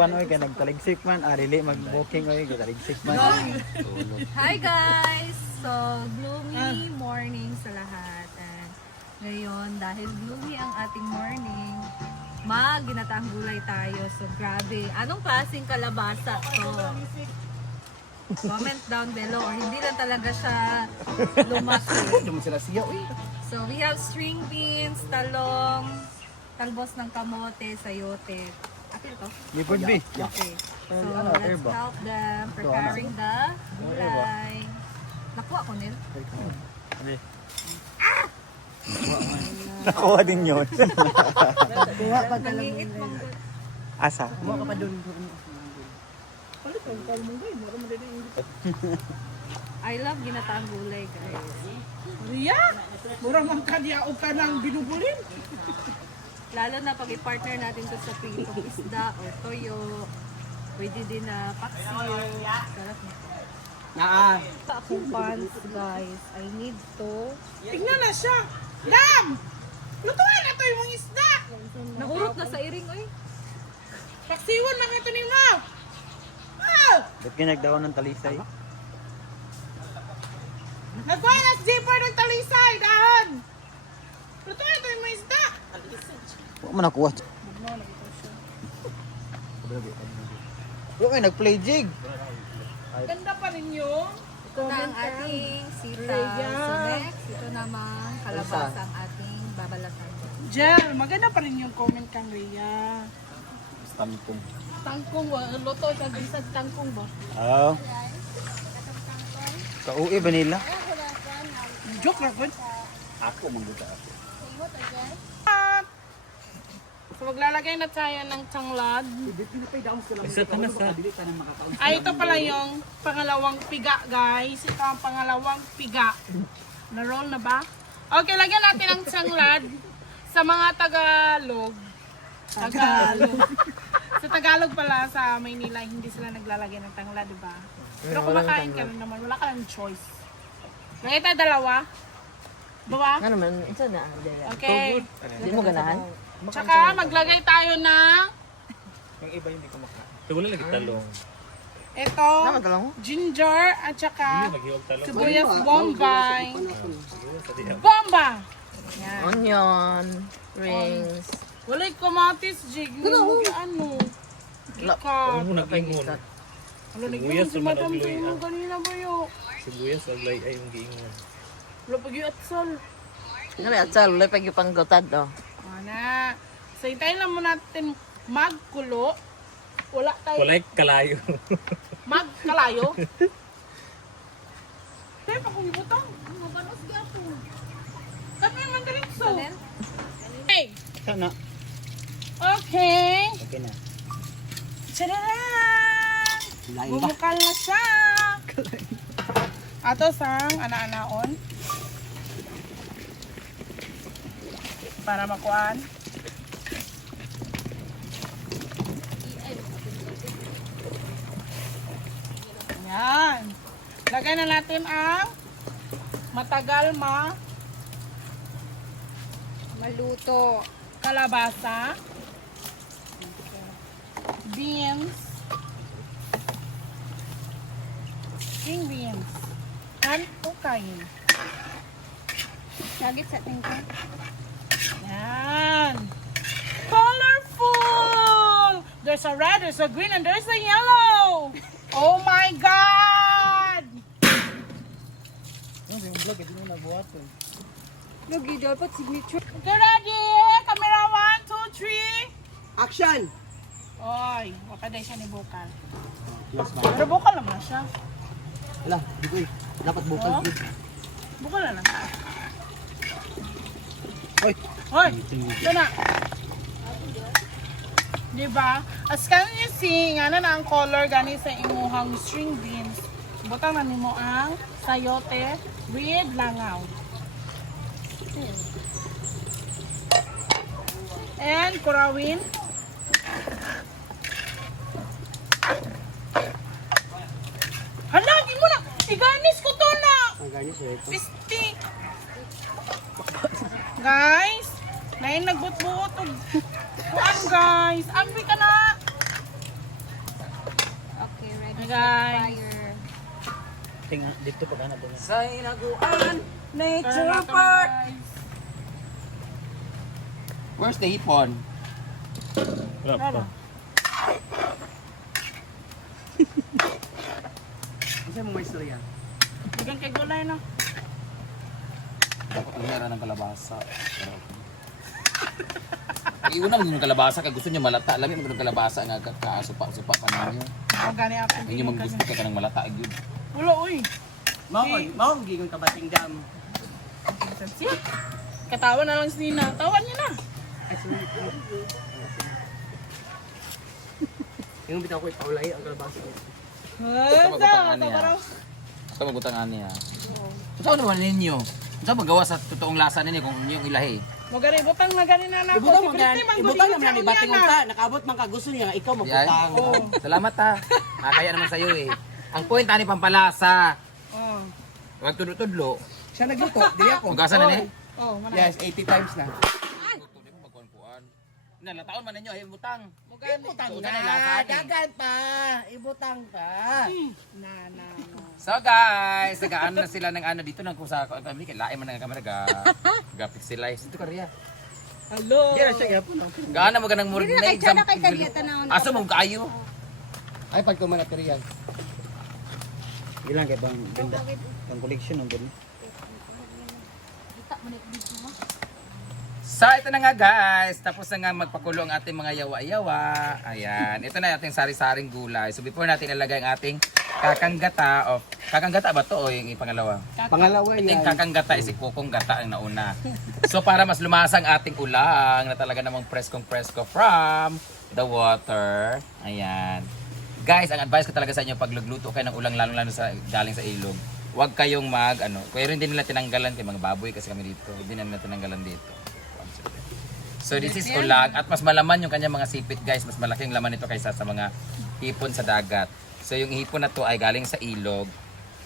Oy kay nagtaligsik man, dili mag-booking oy kay taligsik man. Hi guys! So, gloomy morning sa lahat. And ngayon, dahil gloomy ang ating morning, ginataang gulay tayo. So, grabe. Anong klaseng kalabasa to? Comment down below or hindi lang talaga siya lumaki. So, we have string beans, talong, talbos ng kamote, sayote. Apil to? Lipod B. Okay. So, let's help them preparing the gulay. Nakuha ko nil. Nakuha din yun. Nangingit mong Asa? I love ginataang gulay, guys. Riya, murang ang kadyaog ka ng binubulin. Lalo na pag i-partner natin to sa pritong isda o toyo. Pwede din na paksiw. Sarap nito. Sa akong pants, guys, I need to... Tingnan na siya. Dam! Lutuan na to yung mga isda. Nahurot na sa iring, oy. Paksiwan na ito ni mo. Ah! Ba't kinagdawan ng talisay? Nagkuha na si Jipper ng talisay, dahon. Lutuan na to yung mga isda. Huwag mo nakuha. Huwag kayo nag-play jig. Ganda pa rin yung. Ito na ang ating sita. So next, ito naman kalabasa ang ating babalatan. Jel, maganda pa rin yung comment kang Rhea. Stampong. Tangkong, luto sa gisag tangkong ba? Oo. Kauwi ba nila? Joke lang, good. Ako mangguta ako. So maglalagay na tayo ng tanglad. Ay, ito pala yung pangalawang piga, guys. Ito ang pangalawang piga. Na-roll na ba? Okay, lagyan natin ang tanglad sa mga Tagalog. Sa Tagalog pala, sa Maynila, hindi sila naglalagay ng tanglad, di ba? Pero kumakain ka rin naman, wala ka lang choice. Lagay tayo dalawa. Bawa? Ano naman, isa na. Okay. Hindi mo ganahan? Tsaka maglagay tayo ng Yung iba hindi ko makain. Ito wala lagi talong. ito, Talang mo? ginger at saka Maghiwag talong. sibuyas bombay. Bomba! Yan. Onion, rings. Walay kamatis, jig. Ano? Ika. Ano nag-ingon? Ano Sibuyas si naman Madam ang luy, Tingog kanina ba yun? Sibuyas o lay ay yung giingon. Wala pag yung atsal. Ano at sa ulay pag yung panggutad, oh. Ana. So, hintayin lang mo natin magkulo. Wala tayo. Kulay kalayo. Magkalayo. Tayo pa kung ibutang. Mabanos ka po. Sabi naman diretso. Okay. Sana. Okay. Okay na. Tadaan! Bumukal na siya. Ato sang ana-anaon. Para makuan. Yan. Lagay na natin ang matagal maluto. Kalabasa. Beans. String beans. And ukayin. Lagit sa tingko. Yan. Colorful! There's a red, there's a green, and there's a yellow. Oh my God! Yung vlog, hindi mo nabuhat ko. Logi, dapat signature. Okay, ready? Camera 1, 2, 3. Action! Oy, waka day siya ni Bukal. Yes, Pero Bukal naman siya. Ala, di ko eh. Dapat bukal. Oh. Bukal na lang. Hoy! Hoy, ito na. Diba? As can you see, nga na ang color gani sa imuhang string beans. Butang na nimo ang sayote with langaw. And kurawin. Hala, di mo na! Iganis ko to na! Ang ganyan siya ito. 50. Guys, nain nagbut-buot og kuan guys. Ambi ka na. guys. Fire. Tingnan dito pag ano doon. Sa Inaguan Nature Park. Where's the hipon? Tara. Kasi mo may istorya. Bigyan kay gulay na. Dapat ang hera ng kalabasa. Iuna mo yung kalabasa kay gusto niyo malata. Alam mo yung kalabasa nga kaasupa-supa pa ninyo. O gani ako. Inyo maggusto ka ng malata gyud. Wala uy. Mao gigon ka bating dam. Siya. Katawa na lang si Nina. Tawan niya na. Yung bitaw ko ipaulay ang kalabasa. Ito magutangan niya. Saan naman ninyo? Saan magawa sa totoong lasa ninyo kung yung ilahi? Mo gani butang na gani na ako. Ibutang mo Si gan, Christy, mangguli ibutang ka naman sa ni unya bating na. ka, nakaabot man ka gusto niya, ikaw Yan. magbutang. Salamat ha. Kaya naman sa'yo eh. Ang point ani pampalasa. Oh. Wag tudlo-tudlo. Siya nagluto, dili ako. Ugasan na ni. Oh, mana. Yes, 80 times na. Nalataon man ninyo ay butang. Ibutang Usan ay lasa na, ani. dagan pa, ibutang pa. Na. So guys, nagaan na sila ng ano dito nang kung sa kami kay lain man ang kamera ga pixelize dito kariya. Hello. Kaya siya yapon. Gaana mo ganang murag na exam. Aso mo kayo. Ay pag kumana periyan. Ilang kay bang ganda. Pang collection ng ganda. So ito na nga guys, tapos na nga magpakulo ang ating mga yawa-yawa. Ayan, ito na ating sari-saring gulay. So before natin ilagay ang ating kakanggata, o kakanggata ba to o yung pangalawa? Pangalawa Ito yung yan. kakanggata is ikukong gata ang nauna. So para mas lumasang ating ulang na talaga namang preskong-presko from the water. Ayan. Guys, ang advice ko talaga sa inyo pag lugluto kayo ng ulang lalo sa galing sa ilog. Huwag kayong pero hindi nila tinanggalan kay mga baboy kasi kami dito. Hindi na nila tinanggalan dito. So this is ulag at mas malaman yung kanyang mga sipit guys. Mas malaking laman ito kaysa sa mga hipon sa dagat. So yung hipon na to ay galing sa ilog.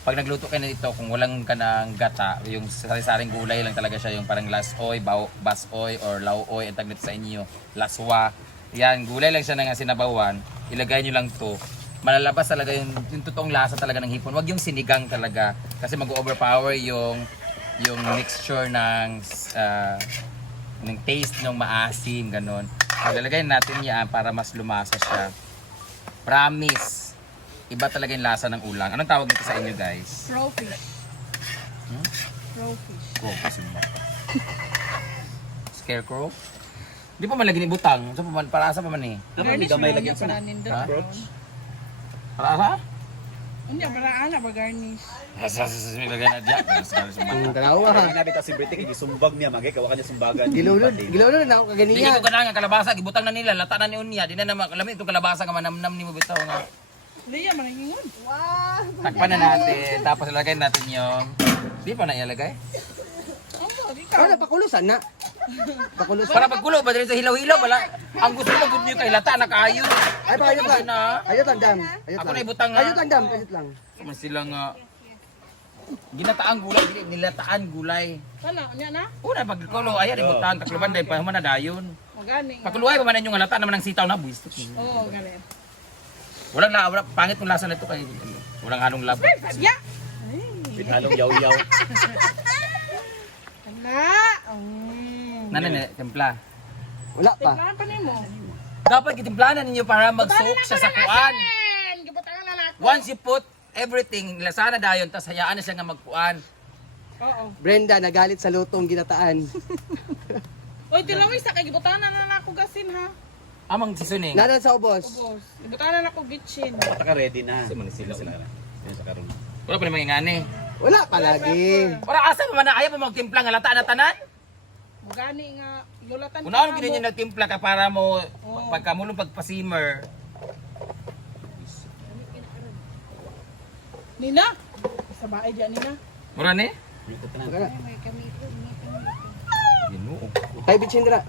Pag nagluto kayo na ito, kung walang ka ng gata, yung sari-saring gulay lang talaga siya, yung parang lasoy, basoy, or lauoy, ang tag nito sa inyo, laswa. Yan, gulay lang siya na sinabawan. Ilagay nyo lang to. Malalabas talaga yung totoong lasa talaga ng hipon. Huwag yung sinigang talaga. Kasi mag-overpower yung mixture ng taste ng maasim, ganun. Paglalagay natin yan para mas lumasa siya. Promise. Iba talaga yung lasa ng ulang. Anong tawag nito sa inyo, guys? Crawfish. Hmm? Crawfish. Oh, kasi ba? Scarecrow? Di pa man lagi ni butang. So, para asa pa man eh? Dapat hindi gamay lagi sa para nindot. Ha? approach. Para asa? Unya para ana ba garnish. Lagay na diyan. Ang dalawa. Nabi ta si Brite kay gisumbag niya magay kawa kanya sumbagan. Gilulod na ako Hindi kaganiya. ko ganang kalabasa, gibutang na nila, lata na ni unya. Di na naman, alam mo itong kalabasa nga manamnam ni mo bitaw nga. Liya maningon. Takpan na natin, tapos ilagay natin yung... Di pa na ilagay? Ano pakulusan na? Pakulusan. Para pagkulo ba dito sa hilaw-hilaw, wala. Ang gusto ko good nyo kay lata, nakaayo. Ay pa ayot lang. Na. Ayot lang dam. Ayot Ako lang. na ibutang nga. Ayot lang dam, ayot lang. Kuma sila nga. Ginataang gulay, nilataan gulay. Wala unya na. Una, pagkulo, ayan, ibutang, takluban dahil pa na dayon. O gani. Pagkuluay pa man yung lata naman ng sitaw na buwis. Oo, gani. Wala, pangit ng lasa nito kay walang halong laba. Ya. Halong yaw-yaw. Na. Nanay, templa. Wala pa. Timplahan pa nimo. Dapat gitimplahan ninyo para mag-soak siya sa kuan. Gibutangan na nako. Once you put everything, lasa na dayon, tas hayaan na siya nga magkuan. Oo. Brenda nagalit sa lutong ginataan. Oy, tilaway sa kay gibutangan na nako gasin ha. Amang seasoning. Nadan sa ubos. Boss. Gibutangan na nako bitchin. Pataka ready na. Sila sila. Sa karon. Wala pa naman ingani. Wala pa lagi. Wala asa pa man na ayaw pa magtimpla nga lata na tanan. Mo gani nga lulatan. Unaon gid niyo nagtimpla ka para mo pagkamulong pagpa-simmer. Nina. Sa bahay diyan Nina. Mura ni? Wala. Ginoo. Tay bitsin dira.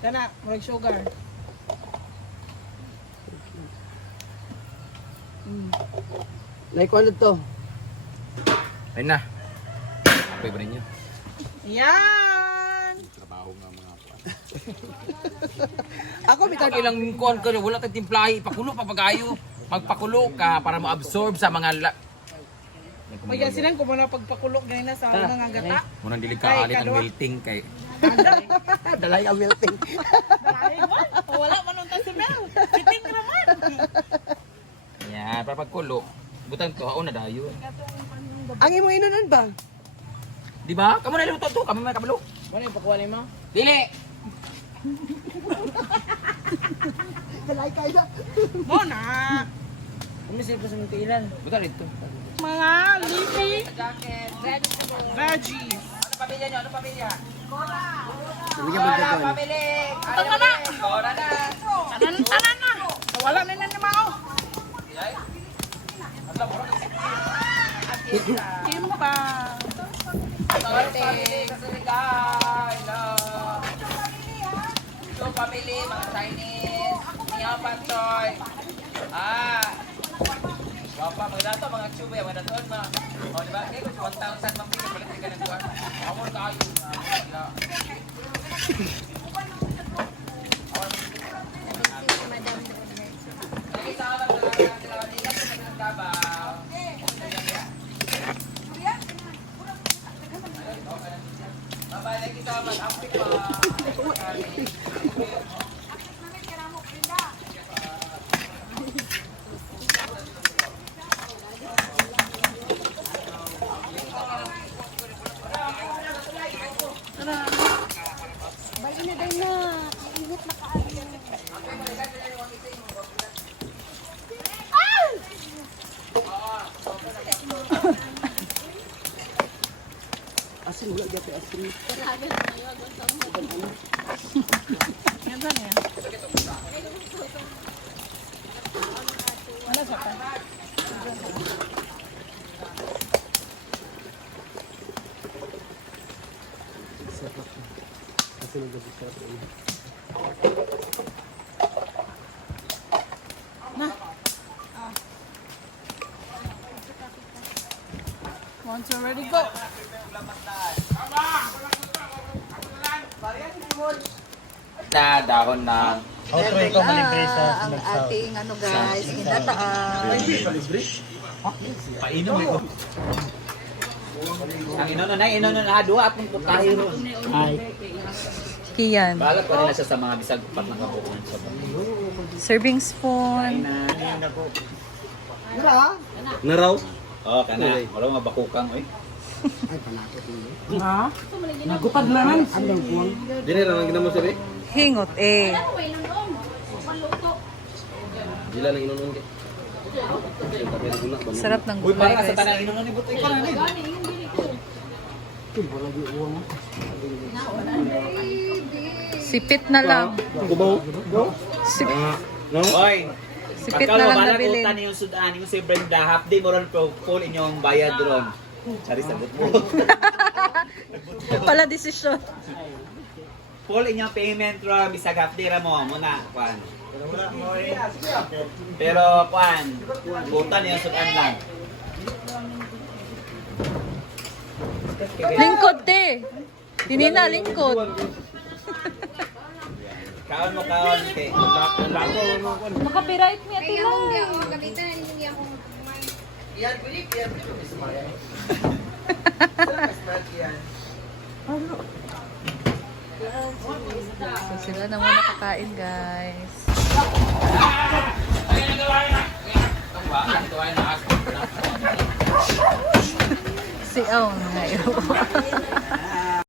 Kana, murag sugar. Like ano to? Ayun na. Apoy ba ninyo? Yan. Trabaho nga mga kuan. Ako Bitan ilang kuan ka wala tayong timplahi, pakulo pa pagayo. magpakulo ka para ma-absorb sa mga Kaya silang kung muna pagpakulok ngayon na sa unang nga gata. Munang dili ka alit ang melting kay. Dalay ang melting. Ay, wala man unta si Mel. Fitting naman. Yan, para pagkulo. Butang to, haon na dayon. Ang imo inunan ba? Di ba? Kamu na luto to, kami may kabalo. Wala yung pakuha mo? Dili. Dalay ka isa. Mo na. Umisip pa sa mga ilan. Butang dito. Mga leafy veggies. Ano pamilya niyo? Ano pamilya? Sabi niya magdadon. Ito ka na. Tanan na. Wala na ni Mao. Kimpa. Ito pamilya, mga Chinese. Niya pantoy. Ah. Papa, mga dato, mga tube, mga dato, mga... O, diba? Kaya kung 1,000 mamili, palit ka ng buwan. Ako na kayo. Bye-bye, thank you so much. Happy pa. Asin wala dyan kay asin. Yan ba niya? Wala sa pa. Asin wala dyan kay asin. Once you're ready, go. Na dahon na. Outro, ikaw malibre sa ang ating ano guys, ginataan. Painom mo. Ang inono na, duha apong putayo ron. Kiyan. Balat ko nila siya sa mga bisag pat ng kabukuan sa Serving spoon. Naraw? Oo, kana. Wala mga bakukang, oy. Nagupad naman. Dili ra nang ginamo sir. Hingot eh. Dila nang inunon kay. Sarap ng Uy, gulay para sa guys. tanang inunon ni butoy ka na ni. Sipit na lang. Kubaw. Sip- Oy. Sipit na lang nabilin. Utan yung sudan yung si Brenda half day mo ron full inyong bayad ron. Sari sabot mo. Pala desisyon. Full inyong payment ron bisag half day ra mo muna kwan. Pero kwan, utan yung sudan lang. Lingkod te. Hinina, lingkod. Kaon mo kaon te. Makapiright niya tila. So sila na muna kakain guys. Si Aung ngayon.